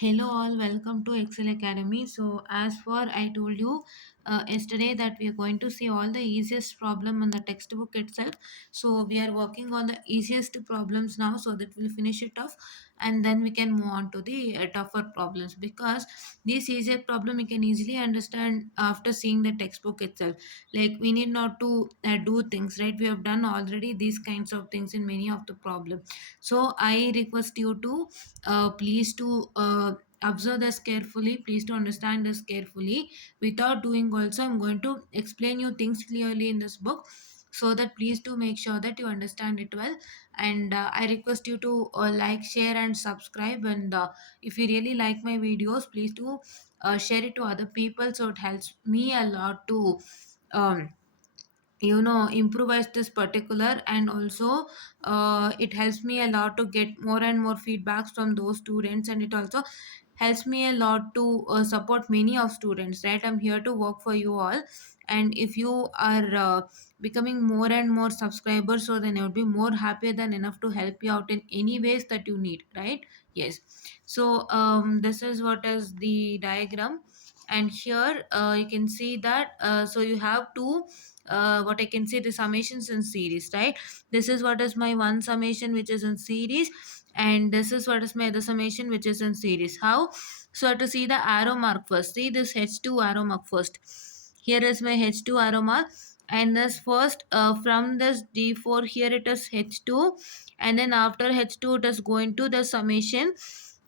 Hello all, welcome to Excel Academy. So as for I told you yesterday that we are going to see all the easiest problem in the textbook itself. So we are working on the easiest problems now so that we'll finish it off and then we can move on to the tougher problems because this easier problem you can easily understand after seeing the textbook itself. Like we need not to do things, right? We have done already these kinds of things in many of the problems. So I request you to please to observe this carefully, please to understand this carefully. Without doing also, I'm going to explain you things clearly in this book, so that please to make sure that you understand it well. And I request you to like, share and subscribe. And if you really like my videos, please to share it to other people, so it helps me a lot to um, improvise this particular. And also it helps me a lot to get more and more feedbacks from those students, and it also helps me a lot to support many of students, right? I'm here to work for you all, and if you are becoming more and more subscribers, so then I would be more happier than enough to help you out in any ways that you need, right? Yes. So this is what is the diagram. And here you can see that so you have two what I can say, the summations in series, right? This is what is my one summation which is in series, and this is what is my other summation which is in series. How? So to see the arrow mark first, see this H2 arrow mark first. Here is my H2 arrow mark, and this first from this D4 here it is H2, and then after H2 it is going to the summation,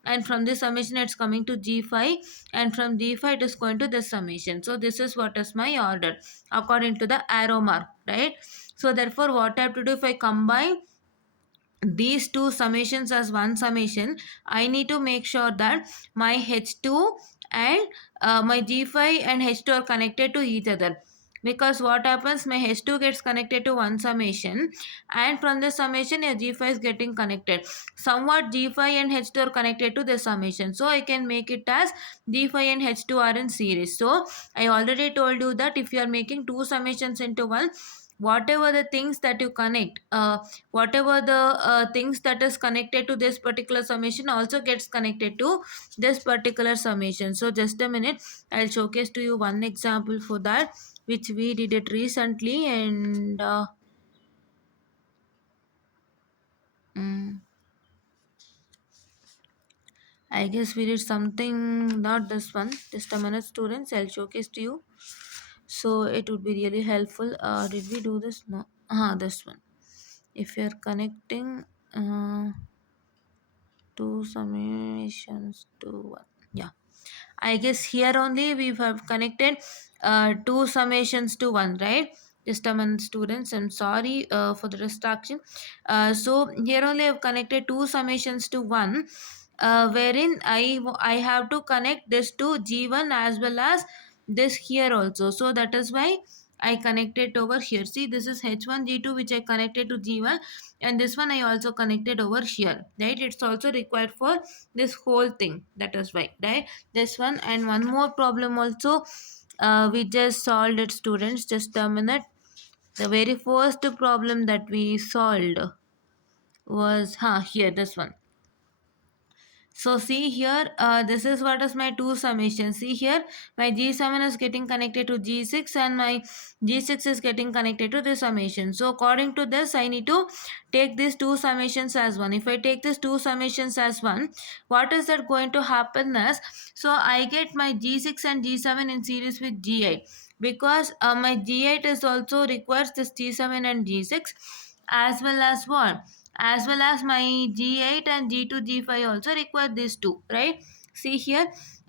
and from this summation it's coming to G5, and from G5 it is going to this summation. So this is what is my order according to the arrow mark, right? So therefore what I have to do, if I combine these two summations as one summation, I need to make sure that my H2 and my G5 and H2 are connected to each other. Because what happens, my H2 gets connected to one summation, and from this summation your G5 is getting connected. Somewhat G5 and H2 are connected to this summation, so I can make it as G5 and H2 are in series. So I already told you that if you are making two summations into one, whatever the things that you connect, whatever the things that is connected to this particular summation also gets connected to this particular summation. So just a minute, I'll showcase to you one example for that, which we did it recently. And mm, I guess we did something, not this one. Just a minute, students, I'll showcase to you, so it would be really helpful. Did we do this? No. This one. If you're connecting two summations to one, yeah, I guess here only we have connected two summations to one, right? Just a minute, students, I'm sorry for the distraction. So here only I've connected two summations to one, wherein I have to connect this to G1 as well as this here also. So that is why I connected over here. See, this is H1 G2 which I connected to G1, and this one I also connected over here, right? It's also required for this whole thing. That is why, right? This one. And one more problem also we just solved it, students. Just a minute. The very first problem that we solved was here, this one. So see here, this is what is my two summation. See here, my G7 is getting connected to G6 and my G6 is getting connected to this summation. So according to this, I need to take these two summations as one. If I take these two summations as one, what is that going to happen is, so I get my G6 and G7 in series with G8, because my G8 is also requires this G7 and G6, as well as what? As well as my G8 and G2 G5 also require these two, right? See here,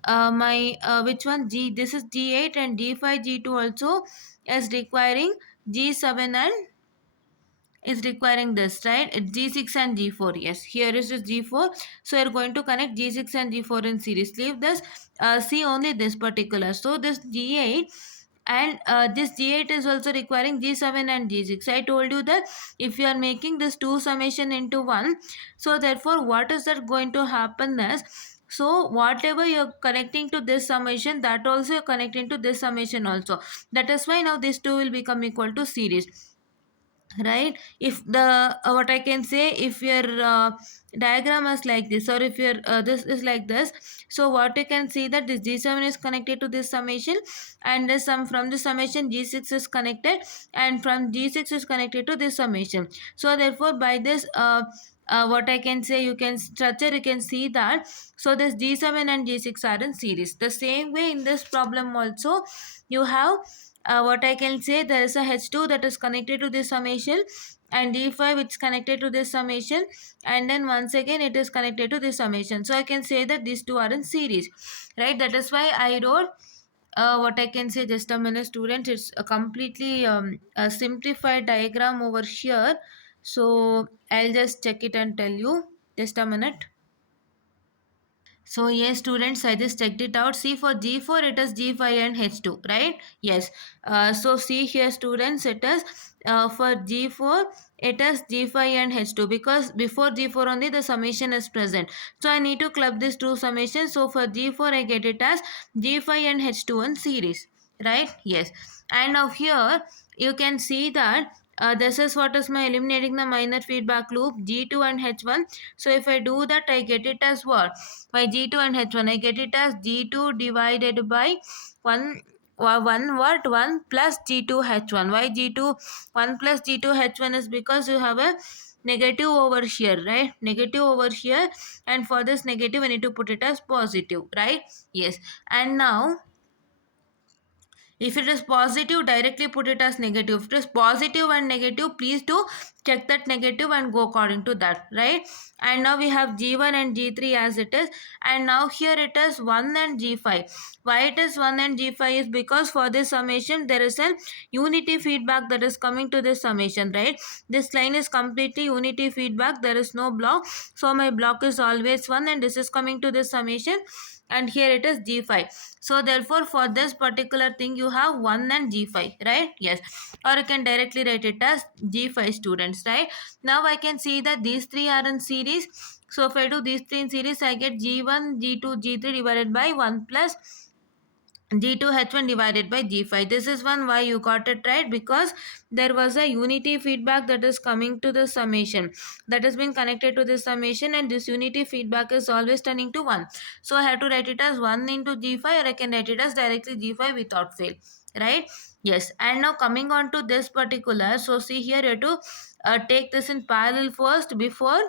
my which one, G, this is G8, and G5 G2 also is requiring G7 and is requiring this, right? G6 and G4. Yes, here is this G4. So you're going to connect G6 and G4 in series. Leave this, see only this particular. So this G8 and this G8 is also requiring G7 and G6. I told you that if you are making this two summation into one, so therefore what is that going to happen is, so whatever you're connecting to this summation, that also you're connecting to this summation also. That is why now these two will become equal to series. right? If the what I can say, if your diagram is like this, or if your this is like this, so what you can see that this g7 is connected to this summation, and this sum from the summation g6 is connected, and from g6 is connected to this summation. So therefore by this what I can say, you can structure, you can see that, so this g7 and g6 are in series. The same way in this problem also, you have what I can say, there is a H2 that is connected to this summation, and D5 which is connected to this summation, and then once again it is connected to this summation. So I can say that these two are in series, right? That is why I wrote what I can say, just a minute students, it's a completely a simplified diagram over here. So I'll just check it and tell you, just a minute. So yes, students, I just checked it out. See, for G4 it is G5 and H2, right? Yes. So see here, students, it is for G4 it is G5 and H2, because before G4 only the summation is present. So I need to club these two summations. So for G4 I get it as G5 and H2 in series, right? Yes. And now here you can see that this is what is my eliminating the minor feedback loop, G2 and H1. So if I do that, I get it as what? By G2 and H1, I get it as G2 divided by 1, 1 what? 1 plus G2 H1. Why G2? 1 plus G2 H1 is because you have a negative over here, right? Negative over here, and for this negative we need to put it as positive, right? Yes. And now if it is positive, directly put it as negative. If it is positive and negative, please do check that negative and go according to that, right? And now we have G1 and G3 as it is. And now here it is 1 and G5. Why it is 1 and G5 is because for this summation, there is a unity feedback that is coming to this summation, right? This line is completely unity feedback. There is no block. So my block is always 1, and this is coming to this summation, and here it is G5. So therefore for this particular thing you have 1 and G5, right? Yes. Or you can directly write it as G5, students, right? Now I can see that these three are in series. So if I do these three in series, I get G1, G2, G3 divided by 1 plus G2H1 divided by G5. This is one why you got it right, because there was a unity feedback that is coming to the summation, that has been connected to this summation, and this unity feedback is always turning to 1. So I have to write it as 1 into G5, or I can write it as directly G5 without fail, right? Yes. And now coming on to this particular, so see here you have to take this in parallel first before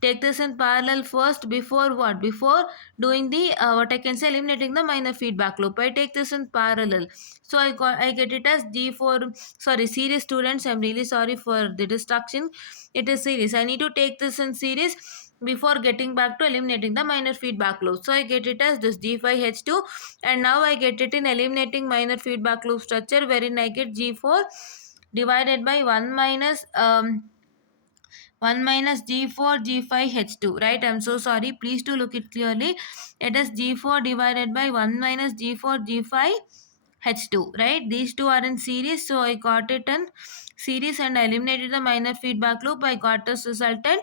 take this in parallel first before what? Before doing the what I can say, eliminating the minor feedback loop. I take this in parallel. So I get it as G4, sorry, series, students, I'm really sorry for the distraction. It is series. I need to take this in series before getting back to eliminating the minor feedback loop. So I get it as this G5H2, and now I get it in eliminating minor feedback loop structure, wherein I get G4 divided by 1 minus G4 G5 H2, right? I'm so sorry, please do look it clearly. It is G4 divided by 1 minus G4 G5 H2, right? These two are in series, so I got it in series, and I eliminated the minor feedback loop. I got this resultant,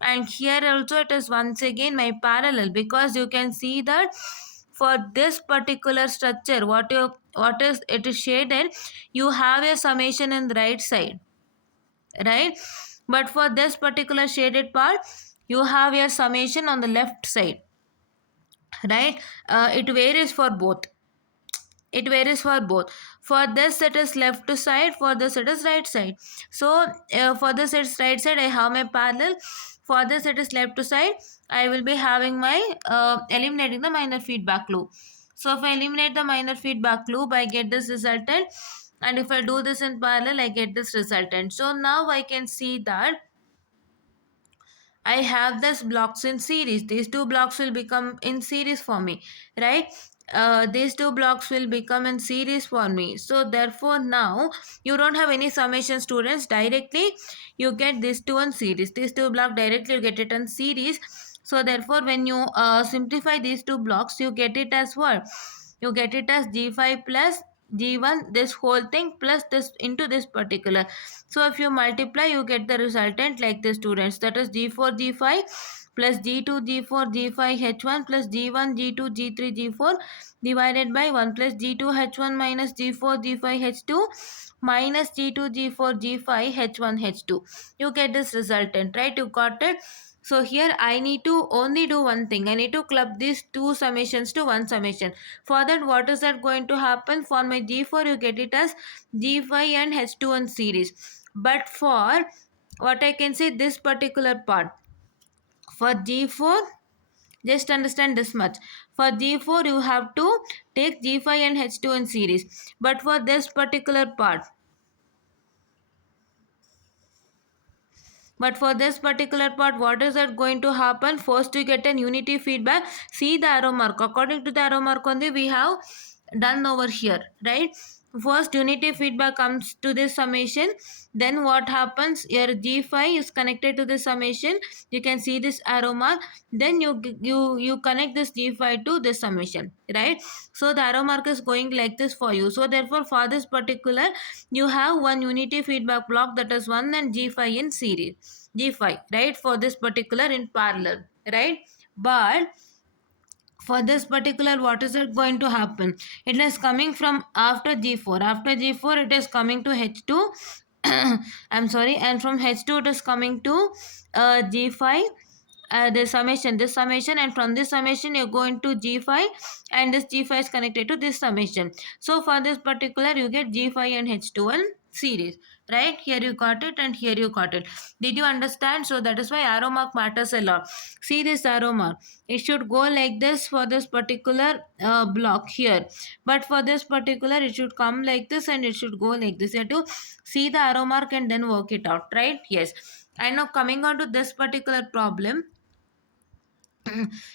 and here also it is once again my parallel, because you can see that for this particular structure, what is it is shaded, you have a summation in the right side, right? But for this particular shaded part, you have your summation on the left side, right? It varies for both. It varies for both. For this it is left side, for this it is right side. So for this it's right side, I have my parallel. For this it is left side, I will be having my eliminating the minor feedback loop. So if I eliminate the minor feedback loop, I get this resultant, and if I do this in parallel, I get this resultant. So now I can see that I have this blocks in series. These two blocks will become in series for me, right? These two blocks will become in series for me. So therefore now you don't have any summation, students. Directly you get these two in series. These two blocks directly you get it in series. So therefore when you simplify these two blocks, you get it as what? You get it as G5 plus G1, this whole thing plus this into this particular. So if you multiply, you get the resultant like this, students. That is G4 G5 plus G2, G4, G5, H1 plus G1, G2, G3, G4 divided by 1 plus G2, H1 minus G4, G5, H2 minus G2, G4, G5, H1, H2. You get this resultant, right? You got it. So here I need to only do one thing. I need to club these two summations to one summation. For that, what is that going to happen? For my G4, you get it as G5 and H2 in series. But for what I can say, this particular part, for G4, just understand this much. For G4, you have to take G5 and H2 in series. But for this particular part, what is that going to happen? First, you get an unity feedback. See the arrow mark. According to the arrow mark only, we have done over here, right? First, unity feedback comes to this summation. Then what happens? Your G5 is connected to this summation. You can see this arrow mark. Then you connect this G5 to this summation, right? So the arrow mark is going like this for you. So therefore, for this particular, you have one unity feedback block, that is 1 and G5 in series. G5, right? For this particular in parallel, right? But for this particular, what is it going to happen? It is coming from after G4. After G4, it is coming to H2. I'm sorry, and from H2 it is coming to G5. This summation, and from this summation you're going to G5, and this G5 is connected to this summation. So for this particular, you get G5 and H2 in series, right? Here you got it, and here you got it. Did you understand? So that is why arrow mark matters a lot. See this arrow mark, it should go like this for this particular block here, but for this particular, it should come like this and it should go like this. You have to see the arrow mark and then work it out, right? Yes. And now coming on to this particular problem,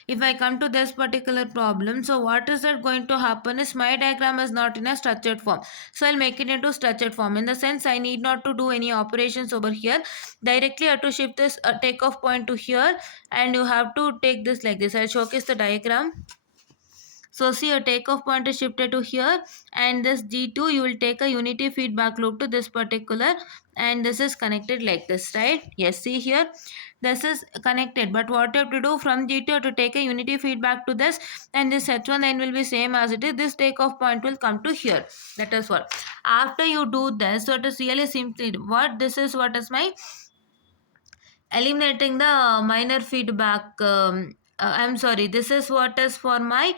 if I come to this particular problem, so what is that going to happen is my diagram is not in a structured form. So I'll make it into structured form. In the sense, I need not to do any operations over here. Directly I have to shift this takeoff point to here, and you have to take this like this. I'll showcase the diagram. So see, your takeoff point is shifted to here, and this G2, you will take a unity feedback loop to this particular, and this is connected like this, right? Yes, see here, this is connected, but what you have to do, from G2 you have to take a unity feedback to this, and this H1 line will be same as it is. This takeoff point will come to here. That is what. After you do this, so it is really simply what this is, what is my eliminating the minor feedback. I'm sorry, this is what is for my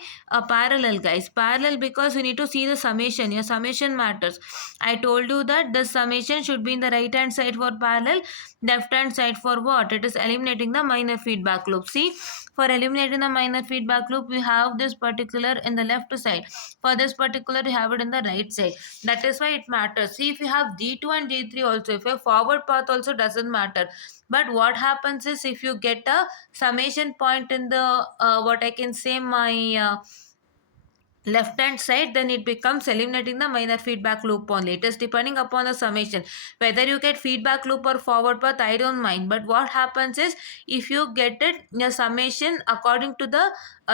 parallel, guys. Parallel, because you need to see the summation. Your summation matters. I told you that the summation should be in the right hand side for parallel, left hand side for what? It is eliminating the minor feedback loop. See, for eliminating the minor feedback loop, we have this particular in the left side. For this particular, you have it in the right side. That is why it matters. See, if you have G2 and G3 also, if a forward path also doesn't matter. But what happens is, if you get a summation point in the what I can say, my left hand side, then it becomes eliminating the minor feedback loop only. It is depending upon the summation, whether you get feedback loop or forward path, I don't mind. But what happens is, if you get it your summation according to the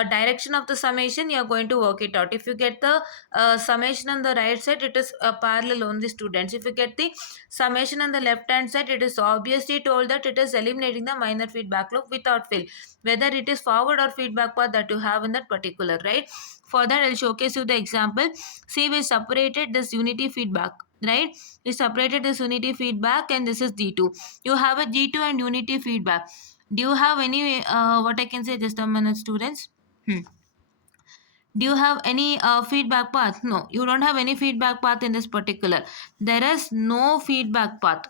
direction of the summation, you are going to work it out. If you get the summation on the right side, it is parallel only, students. If you get the summation on the left hand side, it is obviously told that it is eliminating the minor feedback loop without fail, whether it is forward or feedback path that you have in that particular, right? For that, I'll showcase you the example. See, we separated this unity feedback, right? We separated this unity feedback, and this is G2. You have a G2 and unity feedback. Do you have any, what I can say, just a minute, students? Do you have any feedback path? No, you don't have any feedback path in this particular. There is no feedback path.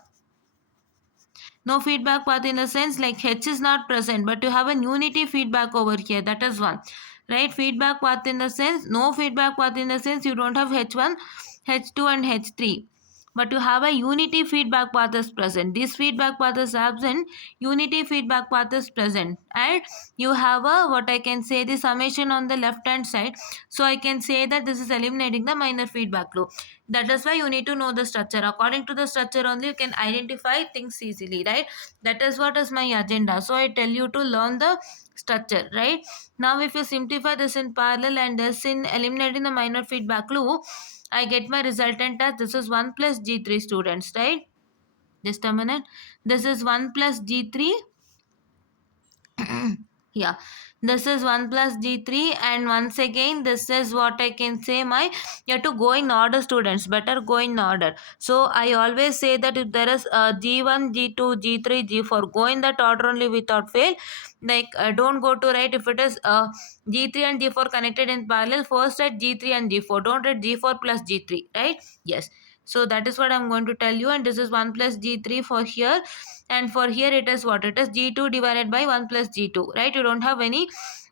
No feedback path in the sense, like H is not present, but you have a unity feedback over here. That is one, right? Feedback path in the sense, no feedback path in the sense, you don't have H1, H2 and H3. But you have a unity feedback path is present. This feedback path is absent. Unity feedback path is present. And you have a, what I can say, the summation on the left hand side. So I can say that this is eliminating the minor feedback loop. That is why you need to know the structure. According to the structure only, you can identify things easily, right? That is what is my agenda. So I tell you to learn the structure, right? Now if you simplify this in parallel and this in eliminating the minor feedback loop, I get my resultant as this is 1 plus G3, students, right? Just a minute. This is 1 plus G3 Yeah, this is 1 plus g3, and once again this is what I can say, my you have to go in order, students, better go in order. So I always say that if there is g1, g2, g3, g4, go in that order only without fail. Like don't go to right. If it is g3 and g4 connected in parallel, first write g3 and g4, don't write g4 plus g3, right? Yes. So that is what I'm going to tell you, and this is 1 plus g3 for here, and for here it is what, it is g2 divided by 1 plus g2, right? You don't have any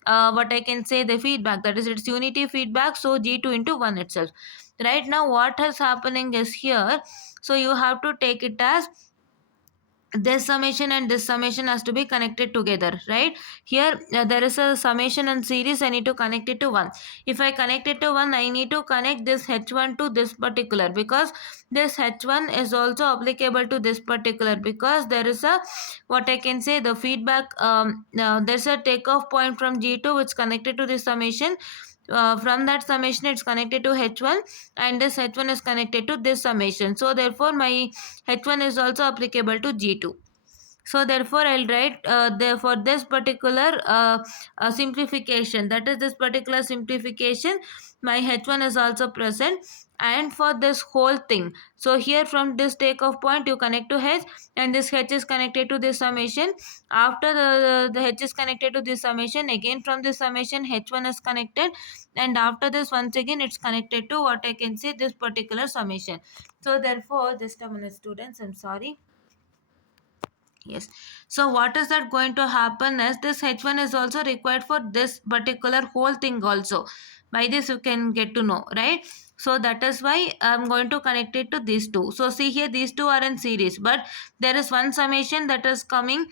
what I can say, the feedback, that is its unity feedback, so g2 into 1 itself. Right now what is happening is here, so you have to take it as this summation and this summation has to be connected together, right? Here there is a summation and series, I need to connect it to 1. If I connect it to 1, I need to connect this h1 to this particular, because this h1 is also applicable to this particular, because there is a what I can say, the feedback, there's a takeoff point from g2 which connected to this summation. From that summation it's connected to h1, and this h1 is connected to this summation, so therefore my h1 is also applicable to g2. So therefore I'll write for this particular simplification, that is this particular simplification, my h1 is also present. And for this whole thing, so here from this takeoff point you connect to h, and this h is connected to this summation. After the h is connected to this summation, again from this summation h1 is connected, and after this once again it's connected to what I can say, this particular summation. So therefore, just a minute students, I'm sorry. Yes. So what is that going to happen is this h1 is also required for this particular whole thing also. By this you can get to know, right? So that is why I'm going to connect it to these two. So see here, these two are in series, but there is one summation that is coming,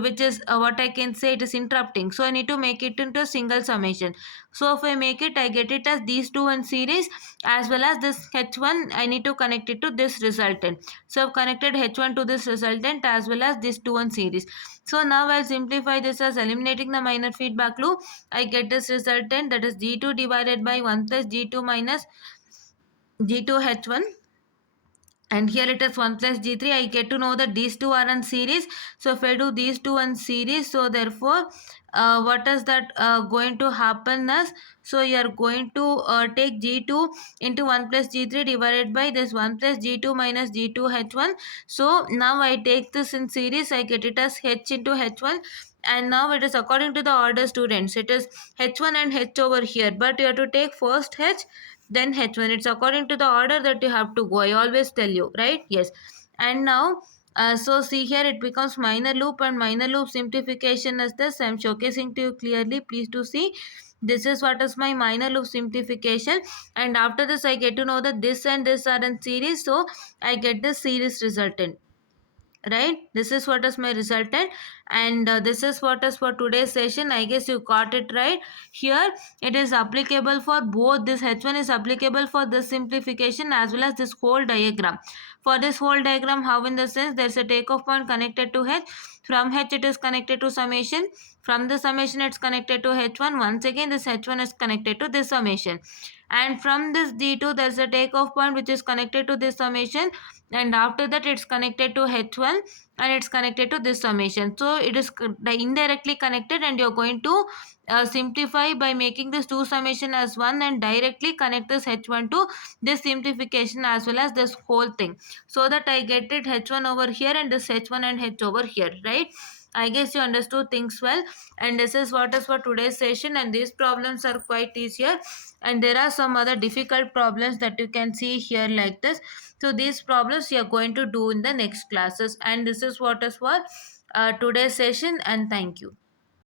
which is what I can say, it is interrupting. So I need to make it into a single summation. So if I make it, I get it as these two in series, as well as this h1 I need to connect it to this resultant. So I've connected h1 to this resultant as well as this two in series. So now I'll simplify this as eliminating the minor feedback loop. I get this resultant, that is g2 divided by 1 plus g2 minus g2 h1, and here it is 1 plus g3. I get to know that these two are in series. So if I do these two in series, so therefore what is that going to happen as, so you are going to take g2 into 1 plus g3 divided by this 1 plus g2 minus g2 h1. So now I take this in series, I get it as h into h1, and now it is according to the order, students, it is h1 and h over here, but you have to take first h then h1, it's according to the order that you have to go, I always tell you, right? Yes. And now so see here it becomes minor loop, and minor loop simplification is this, I'm showcasing to you clearly, please to see. This is what is my minor loop simplification, and after this I get to know that this and this are in series, so I get the series resultant, right? This is what is my resultant, and this is what is for today's session. I guess you got it right. Here it is applicable for both, this h1 is applicable for this simplification as well as this whole diagram. For this whole diagram, how, in the sense, there's a takeoff point connected to h, from h it is connected to summation, from the summation it's connected to h1, once again this h1 is connected to this summation, and from this d2 there's a takeoff point which is connected to this summation, and after that it's connected to h1 and it's connected to this summation. So it is indirectly connected, and you're going to simplify by making this two summation as one and directly connect this h1 to this simplification as well as this whole thing, so that I get it h1 over here and this h1 and h over here, right? I guess you understood things well, and this is what is for today's session, and these problems are quite easier, and there are some other difficult problems that you can see here like this. So these problems you are going to do in the next classes, and this is what is for today's session, and thank you.